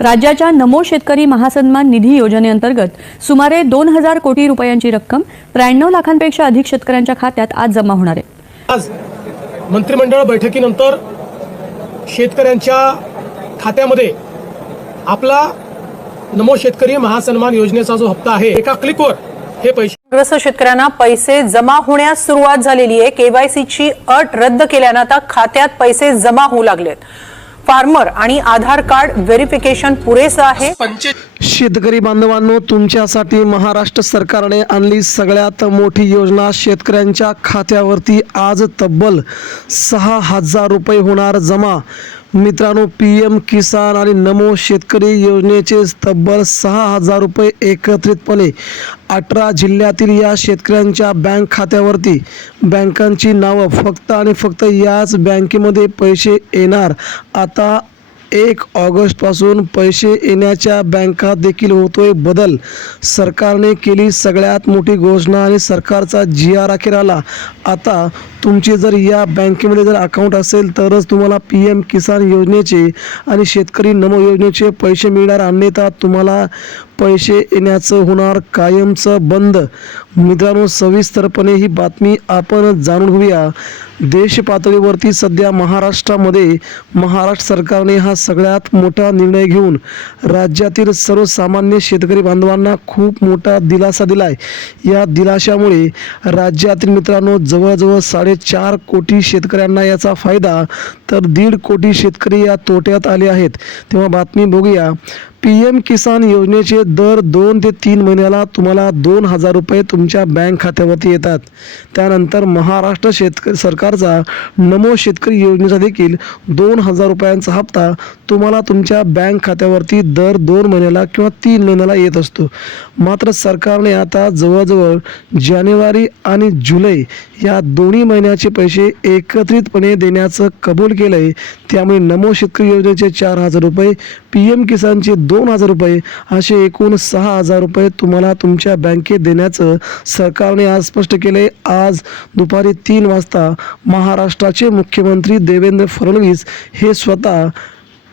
राज्याच्या नमो शेतकरी महासन्मान निधी योजनेअंतर्गत सुमारे 2000 कोटी रुपयांची रक्कम 93 लाखांपेक्षा अधिक शेतकऱ्यांच्या खात्यात आज जमा होणार आहे। आज मंत्रिमंडळ बैठकीनंतर शेतकऱ्यांच्या खात्यामध्ये आपला नमो शेतकरी महासन्मान योजनेचा जो हप्ता आहे एका क्लिकवर हे पैसे ग्रस्त शेतकऱ्यांना पैसे जमा होण्यास सुरुवात झालेली आहे। केवायसीची अट रद्द केल्याने आता खात्यात पैसे जमा होऊ लागलेत। फार्मर आणि आधार कार्ड व्हेरिफिकेशन पुरेसं आहे। शेतकरी बांधवांनो, तुमच्यासाठी महाराष्ट्र सरकारने आणली सगळ्यात मोठी योजना। शेतकऱ्यांच्या खात्यावरती आज तब्बल 6000 रुपये होणार जमा। मित्रांनो, PM किसान आणि नमो शेतकरी योजनेचे तब्बल 6000 रुपये एकत्रितपणे 18 जिल्ह्यातील या शेतकऱ्यांच्या बँक खात्यावरती बँकांची नावं फक्त आणि फक्त याच बँकेमध्ये पैसे येणार। आता 1 ऑगस्टपासून पैसे येण्याच्या बँका देखील होतोय बदल। सरकारने केली सगळ्यात मोठी घोषणा आणि सरकारचा GR अखेर आला। आता तुमचे जर या बँकेमध्ये जर अकाउंट असेल तरच तुम्हाला PM किसान योजनेचे आणि शेतकरी नमो योजनेचे पैसे मिळणार, अन्यथा तुम्हाला पैसे येण्याचं होणार कायमचं बंद। मित्रांनो, सविस्तरपणे ही बातमी आपण जाणून घेऊया। देश पातळीवरती सध्या महाराष्ट्रामध्ये महाराष्ट्र सरकारने हा सगळ्यात मोठा निर्णय घेऊन राज्यातील सर्वसामान्य शेतकरी बांधवांना खूप मोठा दिलासा दिलाय। या दिलाशामुळे राज्यातील मित्रांनो जवळजवळ 4.5 कोटी शेतकऱ्यांना याचा फायदा, तर 1.5 कोटी शेतकरी या तोट्यात आले आहेत। तेव्हा बातमी बघूया। PM किसान योजनेचे दर 2 ते 3 महिन्याला तुम्हाला 2000 रुपये तुमच्या बँक खात्यावरती येतात। त्यानंतर महाराष्ट्र शेतकरी सरकारचा नमो शेतकरी योजनेचा देखील 2000 रुपयांचा हप्ता तुम्हाला तुमच्या बँक खात्यावरती दर 2 महिन्याला किंवा 3 महिन्याला येत असतो। मात्र सरकारने आता जवळजवळ जानेवारी आणि जुलै या दोन्ही महिन्याचे पैसे एकत्रितपणे देण्याचं कबूल केलंय। त्यामुळे नमो शेतकरी योजनेचे 4000 रुपये, PM किसानचे 2000 रुपये असे एकूण 6000 रुपये तुम्हाला तुमच्या बँकेत देण्याचं सरकारने आज स्पष्ट केले। आज दुपारी 3 वाजता महाराष्ट्राचे मुख्यमंत्री देवेंद्र फडणवीस हे स्वतः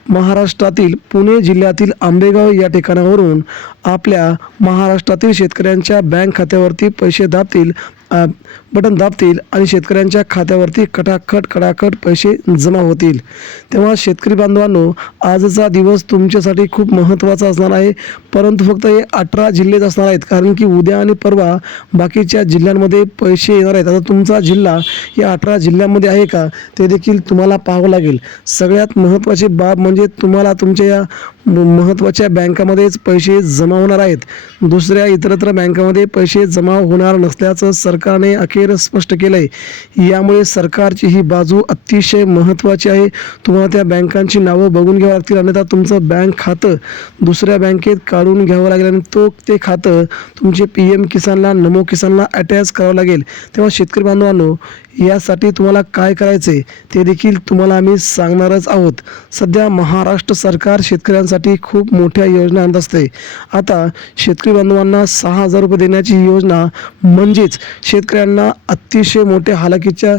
महाराष्ट्रातील पुणे जिल्ह्यातील आंबेगाव या ठिकाणावरून आपल्या महाराष्ट्रातील शेतकऱ्यांच्या बँक खात्यावरती पैसे बटन दाबतील आणि शेतकऱ्यांच्या खात्यावरती कडाकट पैसे जमा होतील। तेव्हा शेतकरी बांधवांनो, आजचा दिवस तुमच्यासाठी खूप महत्त्वाचा असणार आहे, परंतु फक्त हे 18 जिल्हेच असणार आहेत, कारण की उद्या आणि परवा बाकीच्या जिल्ह्यांमध्ये पैसे येणार आहेत। आता तुमचा जिल्हा या 18 जिल्ह्यांमध्ये आहे का ते देखील तुम्हाला पाहावं लागेल। सगळ्यात महत्त्वाची बाब म्हणजे तुम्हाला तुमच्या या महत्त्वाच्या बँकामध्येच पैसे जमा होणार आहेत। दुसऱ्या इतरत्र बँकामध्ये पैसे जमा होणार नसल्याचं सरकारने अखेर स्पष्ट केलंय। यामुळे सरकारची ही बाजू अतिशय महत्त्वाची आहे। तुम्हाला त्या बँकांची नावं बघून घ्यावं लागतील, अन्यथा तुमचं बँक खातं दुसऱ्या बँकेत काढून घ्यावं लागेल आणि ते खातं तुमचे PM किसानला नमो किसानला अटॅच करावं लागेल। तेव्हा शेतकरी बांधवांनो, यासाठी तुम्हाला काय करायचे ते देखील तुम्हाला आम्ही सांगणारच आहोत। सध्या महाराष्ट्र सरकार शेतकऱ्यांसाठी खूप मोठ्या योजना आणत असते। आता शेतकरी बांधवांना 6000 रुपये देण्याची योजना म्हणजेच शेतकऱ्यांना अतिशय मोठ्या हालाकीच्या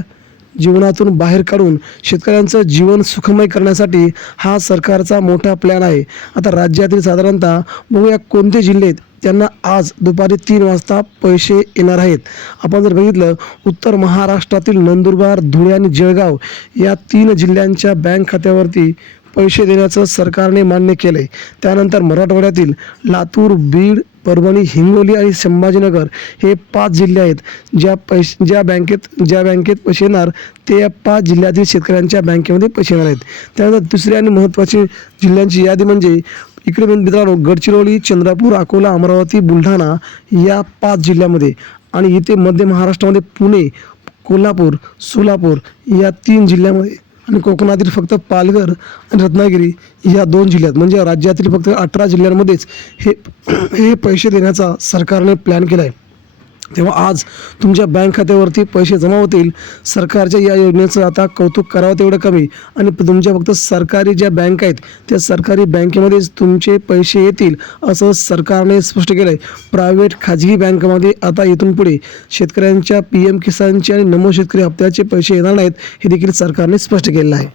जीवनातून बाहेर काढून शेतकऱ्यांचं जीवन सुखमय करण्यासाठी हा सरकारचा मोठा प्लॅन आहे। आता राज्यातील साधारणतः बघूया कोणते जिल्हे आहेत त्यांना आज दुपारी 3 वाजता पैसे येणार आहेत। आपण जर बघितलं, उत्तर महाराष्ट्रातील नंदुरबार, धुळे आणि जळगाव या 3 जिल्ह्यांच्या बँक खात्यावरती पैसे देण्याचं सरकारने मान्य केलंय। त्यानंतर मराठवाड्यातील लातूर, बीड, परभणी, हिंगोली आणि संभाजीनगर हे 5 जिल्हे आहेत ज्या बँकेत पैसे येणार ते या 5 जिल्ह्यातील शेतकऱ्यांच्या बँकेमध्ये पैसे येणार आहेत। त्यानंतर दुसरी आणि महत्त्वाची जिल्ह्यांची यादी म्हणजे इकडे मित्रांनो गडचिरोली, चंद्रपूर, अकोला, अमरावती, बुलढाणा या 5 जिल्ह्यामध्ये, आणि इथे मध्य महाराष्ट्रामध्ये पुणे, कोल्हापूर, सोलापूर या 3 जिल्ह्यामध्ये, आणि कोकणातील फक्त पालघर आणि रत्नागिरी या 2 जिल्ह्यात, म्हणजे राज्यातील फक्त 18 जिल्ह्यांमध्येच हे पैसे देण्याचा सरकारने प्लॅन केला आहे। तेव्हा आज तुमच्या बँक खात्यावरती पैसे जमा होतील। सरकारच्या या योजनेचं आता कौतुक करावं तेवढं कमी, आणि तुमच्या फक्त सरकारी ज्या बँक आहेत त्या सरकारी बँकेमध्येच तुमचे पैसे येतील असं सरकारने स्पष्ट केलं आहे। प्रायव्हेट खाजगी बँकामध्ये आता इथून पुढे शेतकऱ्यांच्या PM किसानचे आणि नमो शेतकरी हप्त्याचे पैसे येणार नाहीत, हे देखील सरकारने स्पष्ट केलेलं आहे।